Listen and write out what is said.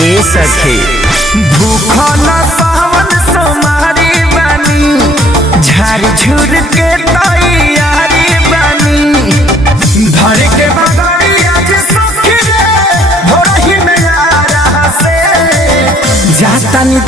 ए सखी भूखल सावन सोमारी बानी झाड़ झूर के तैयारी बानी धर के बगड़ी आज सखी रे भोरही में आ रहा से जाता नी